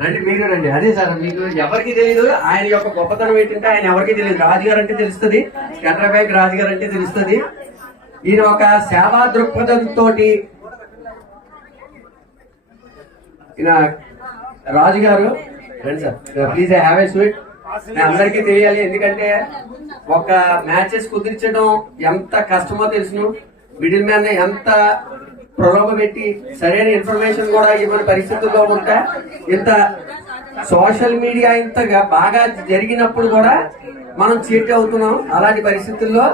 రండి, మీరు రండి. అదే సార్, మీకు ఎవరికి తెలియదు ఆయన యొక్క గొప్పతనం ఏంటంటే ఆయన ఎవరికి తెలియదు. రాజుగారు అంటే తెలుస్తుంది, కెనరా బ్యాంక్ రాజుగారు అంటే తెలుస్తుంది. ఈయన ఒక సేవా దృక్పథంతో ఈయన రాజుగారు. రండి sir, please have a sweet. అందరికీ తెలియాలి, ఎందుకంటే ఒక మ్యాచెస్ కుదిర్చడం ఎంత కష్టమో తెలుసును. మిడిల్ మ్యాన్ ఎంత ప్రలోభ పెట్టి సరైన ఇన్ఫర్మేషన్ కూడా ఇవ్వని పరిస్థితుల్లో ఉంటే, ఇంత సోషల్ మీడియా ఇంతగా బాగా జరిగినప్పుడు కూడా మనం చీట్ అవుతున్నాం. అలాంటి పరిస్థితుల్లో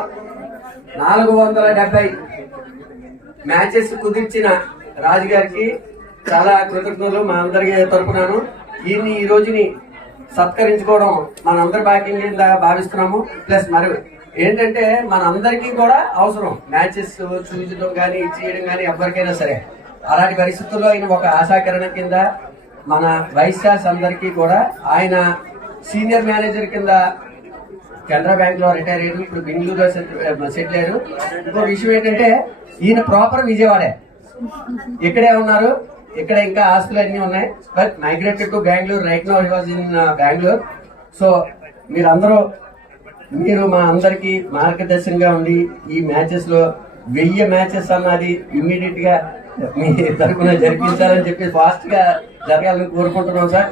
470 మ్యాచెస్ కుదిర్చిన రాజుగారికి చాలా కృతజ్ఞతలు మా అందరికీ తరపునాను. ఈయన్ని ఈ రోజుని సత్కరించుకోవడం మనందరి భాగ్యం కింద భావిస్తున్నాము. ప్లస్ మరి ఏంటంటే మనందరికీ కూడా అవసరం మ్యాచెస్ చూపించడం కానీ చేయడం కానీ ఎవరికైనా సరే. అలాంటి పరిస్థితుల్లో ఆయన ఒక ఆశాకిరణం కింద మన వైస్ చాన్స్ అందరికీ కూడా, ఆయన సీనియర్ మేనేజర్ కింద కెనరా బ్యాంక్ లో రిటైర్ అయ్యారు, ఇప్పుడు బెంగళూరులో సెటిల్ అయ్యారు. ఇంకో విషయం ఏంటంటే ఈయన ప్రాపర్ విజయవాడే, ఇక్కడే ఉన్నారు. ఇక్కడ ఇంకా ఆస్తులు అన్ని ఉన్నాయి, but migrated to Bengaluru. Right now he was in Bengaluru. So మీరు మా అందరికి మార్గదర్శనంగా ఉండి ఈ మ్యాచెస్ లో 1000 మ్యాచెస్ అన్నది ఇమ్మీడియట్ గా మీ తరఫున జరిపించాలని చెప్పి ఫాస్ట్ గా జరగాలని కోరుకుంటున్నాం సార్.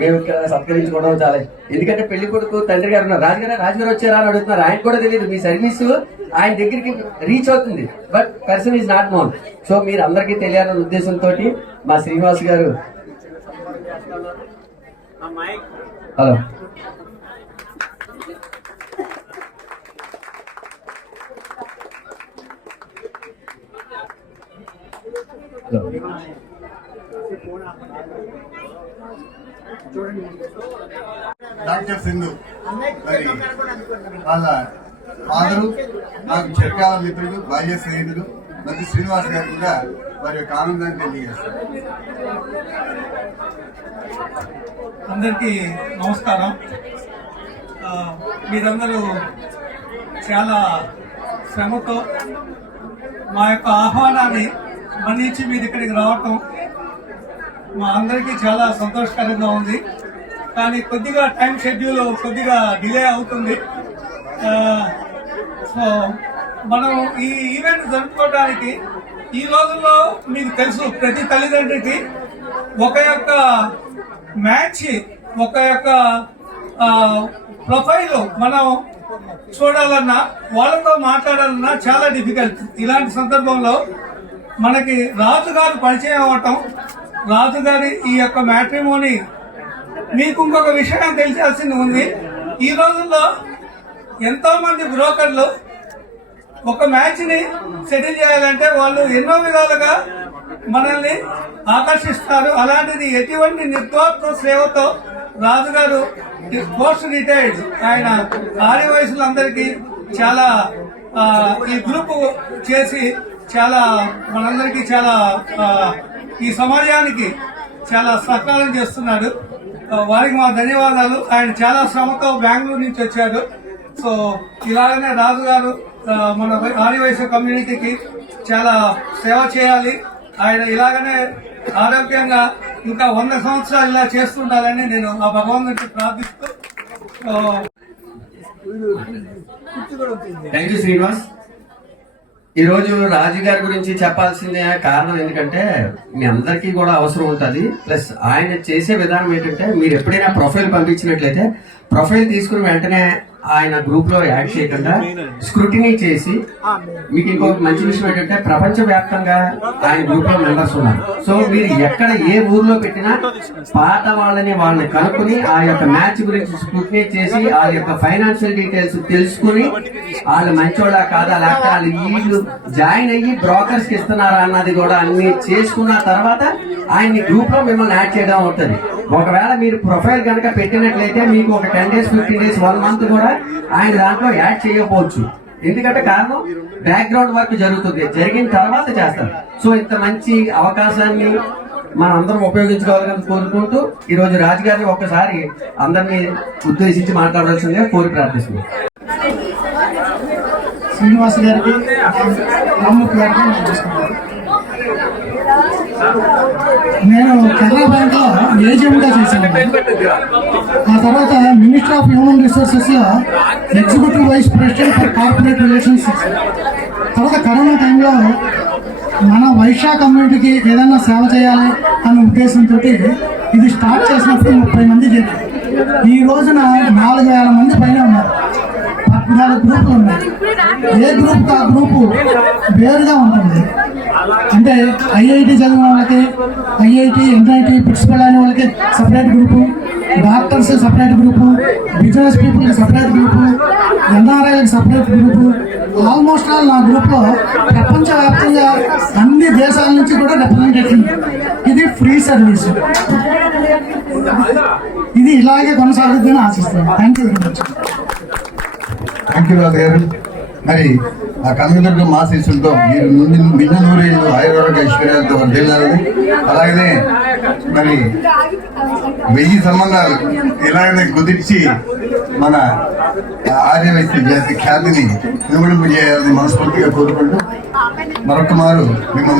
మేము సత్కరించుకోవడం చాలా, ఎందుకంటే పెళ్లి కొడుకు తండ్రి గారు ఉన్నారు. రాజుగారు వచ్చారా అని అడుగుతున్నారు. ఆయన కూడా తెలియదు మీ సర్వీస్ ఆయన దగ్గరికి రీచ్ అవుతుంది, but person is not known. So మీరు అందరికీ తెలియాలన్న ఉద్దేశంతో మా శ్రీనివాస్ గారు. హలో, డాక్టర్ సింధు మరి వాళ్ళ ఫాదరు, నాకు చిరకాల మిత్రుడు, బాల్య స్నేహితుడు మరి శ్రీనివాస్ గారు కూడా వారి యొక్క ఆనందాన్ని తెలియజేస్తారు. అందరికీ నమస్కారం. మీరందరూ చాలా శ్రమతో మా యొక్క ఆహ్వానాన్ని మన్నించి మీరు ఇక్కడికి రావటం మా అందరికీ చాలా సంతోషకరంగా ఉంది. కానీ కొద్దిగా టైం షెడ్యూల్ కొద్దిగా డిలే అవుతుంది. సో మనం ఈ ఈవెంట్ జరుపుకోవడానికి ఈ రోజుల్లో మీకు తెలుసు, ప్రతి తల్లిదండ్రికి ఒక యొక్క మ్యాచ్, ఒక యొక్క ప్రొఫైల్ మనం చూడాలన్నా వాళ్ళతో మాట్లాడాలన్నా చాలా డిఫికల్ట్. ఇలాంటి సందర్భంలో మనకి రాజుగారు పరిచయం అవ్వటం, రాజుగారి ఈ యొక్క మ్యాట్రిమోనీ. మీకు ఇంకొక విషయం తెలిసాల్సింది ఉంది. ఈ రోజుల్లో ఎంతో మంది బ్రోకర్లు ఒక మ్యాచ్ ని సెటిల్ చేయాలంటే వాళ్ళు ఎన్నో విధాలుగా మనల్ని ఆకర్షిస్తారు. అలాంటిది ఎటువంటి నిర్స్వార్థ సేవతో రాజుగారు పోస్ట్ రిటైర్డ్ ఆయన ఆర్య వయసులందరికీ చాలా ఈ గ్రూప్ చేసి చాలా మనందరికీ చాలా ఈ సమాజానికి చాలా సహకారం చేస్తున్నాడు. వారికి మా ధన్యవాదాలు. ఆయన చాలా శ్రమతో బెంగళూరు నుంచి వచ్చారు. సో ఇలాగనే రాజుగారు మన ఆదివాసీ కమ్యూనిటీకి చాలా సేవ చేయాలి. ఆయన ఇలాగనే ఆరోగ్యంగా ఇంకా 100 సంవత్సరాలు ఇలా చేస్తుండాలని నేను ఆ భగవంతుడికి ప్రార్థిస్తూ. Thank you Srinivas. ఈ రోజు రాజుగారి గురించి చెప్పాల్సిందే కారణం ఎందుకంటే మీ అందరికీ కూడా అవసరం ఉంటుంది. ప్లస్ ఆయన చేసే విధానం ఏంటంటే, మీరు ఎప్పుడైనా ప్రొఫైల్ పంపించినట్లయితే ప్రొఫైల్ తీసుకుని వెంటనే ఆయన గ్రూప్ లో యాడ్ చేయకుండా స్క్రూటినీ చేసి, మీకు ఇంకొక మంచి విషయం ఏంటంటే ప్రపంచ వ్యాప్తంగా ఆయన గ్రూప్ లో మెంబర్స్ ఉన్నారు. సో మీరు ఎక్కడ ఏ ఊర్లో పెట్టినా పాత వాళ్ళని కనుక్కుని ఆ యొక్క మ్యాచ్ గురించి స్క్రూటినీ చేసి ఆ యొక్క ఫైనాన్షియల్ డీటెయిల్స్ తెలుసుకుని వాళ్ళు మంచోడా కాదా, లేకపోతే వాళ్ళు వీళ్ళు జాయిన్ అయ్యి బ్రోకర్స్ కి ఇస్తున్నారా అన్నది కూడా అన్ని చేసుకున్న తర్వాత ఆయన్ని గ్రూప్ లో మిమ్మల్ని యాడ్ చేయడం అవుతుంది. ఒకవేళ మీరు ప్రొఫైల్ కనుక పెట్టినట్లయితే మీకు ఒక 10 days 15 days 1 month కూడా ఆయన దాంట్లో యాడ్ చేయకపోవచ్చు. ఎందుకంటే కారణం బ్యాక్గ్రౌండ్ వర్క్ జరుగుతుంది, జరిగిన తర్వాత చేస్తారు. సో ఇంత మంచి అవకాశాన్ని మనం అందరం ఉపయోగించుకోవాలని కోరుకుంటూ ఈ రోజు రాజుగారిని ఒక్కసారి అందరినీ ఉద్దేశించి మాట్లాడాల్సిందిగా కోరి ప్రార్థిస్తున్నాం. శ్రీనివాస్ గారికి నేను కెనరా బ్యాంక్ లో ఏజెంట్గా చేశాను. ఆ తర్వాత మినిస్టర్ ఆఫ్ హ్యూమన్ రిసోర్సెస్ లో executive vice president for corporate relations. తర్వాత కరోనా టైంలో మన వైశ్య కమ్యూనిటీకి ఏదైనా సేవ చేయాలి అనే ఉద్దేశంతో ఇది స్టార్ట్ చేసినప్పుడు 30 మంది చేశారు. ఈ రోజున 4000 మంది పైన ఉన్నారు. 14 గ్రూపులు ఉన్నాయి. ఏ గ్రూప్ ఆ గ్రూపు వేరుగా ఉంటుంది. అంటే ఐఐటి చదివిన వాళ్ళకి ఐఐటి, ఎన్ఐటి, ప్రిన్సిపల్ అనే వాళ్ళకి separate group, doctors separate group, business పీపుల్కి సపరేట్ గ్రూపు, ఎన్ఆర్ఐకి సపరేట్ గ్రూపు. ఆల్మోస్ట్ ఆల్ నా గ్రూప్లో ప్రపంచవ్యాప్తంగా అన్ని దేశాల నుంచి కూడా రిప్రజెంటేషన్. ఇది ఫ్రీ సర్వీస్. ఇది ఇలాగే కొనసాగుతుందని ఆశిస్తున్నాను. Thank you very much. Thank you Raju గారు. మరి ఆ కనకదుర్గ మా శిష్యులతో మీరు నుండి నిన్న నూరేళ్ళు ఆయుర్వేద ఐశ్వర్యాలతో వర్ధిల్లాలని, అలాగనే మరి 1000 సంబంధాలు ఇలాగనే కుదిర్చి మన ఆర్యవైశ్య జాతి ఖ్యాతిని నిలబడింపజేయాలని మనస్ఫూర్తిగా కోరుకుంటూ మరొక మారు మిమ్మల్ని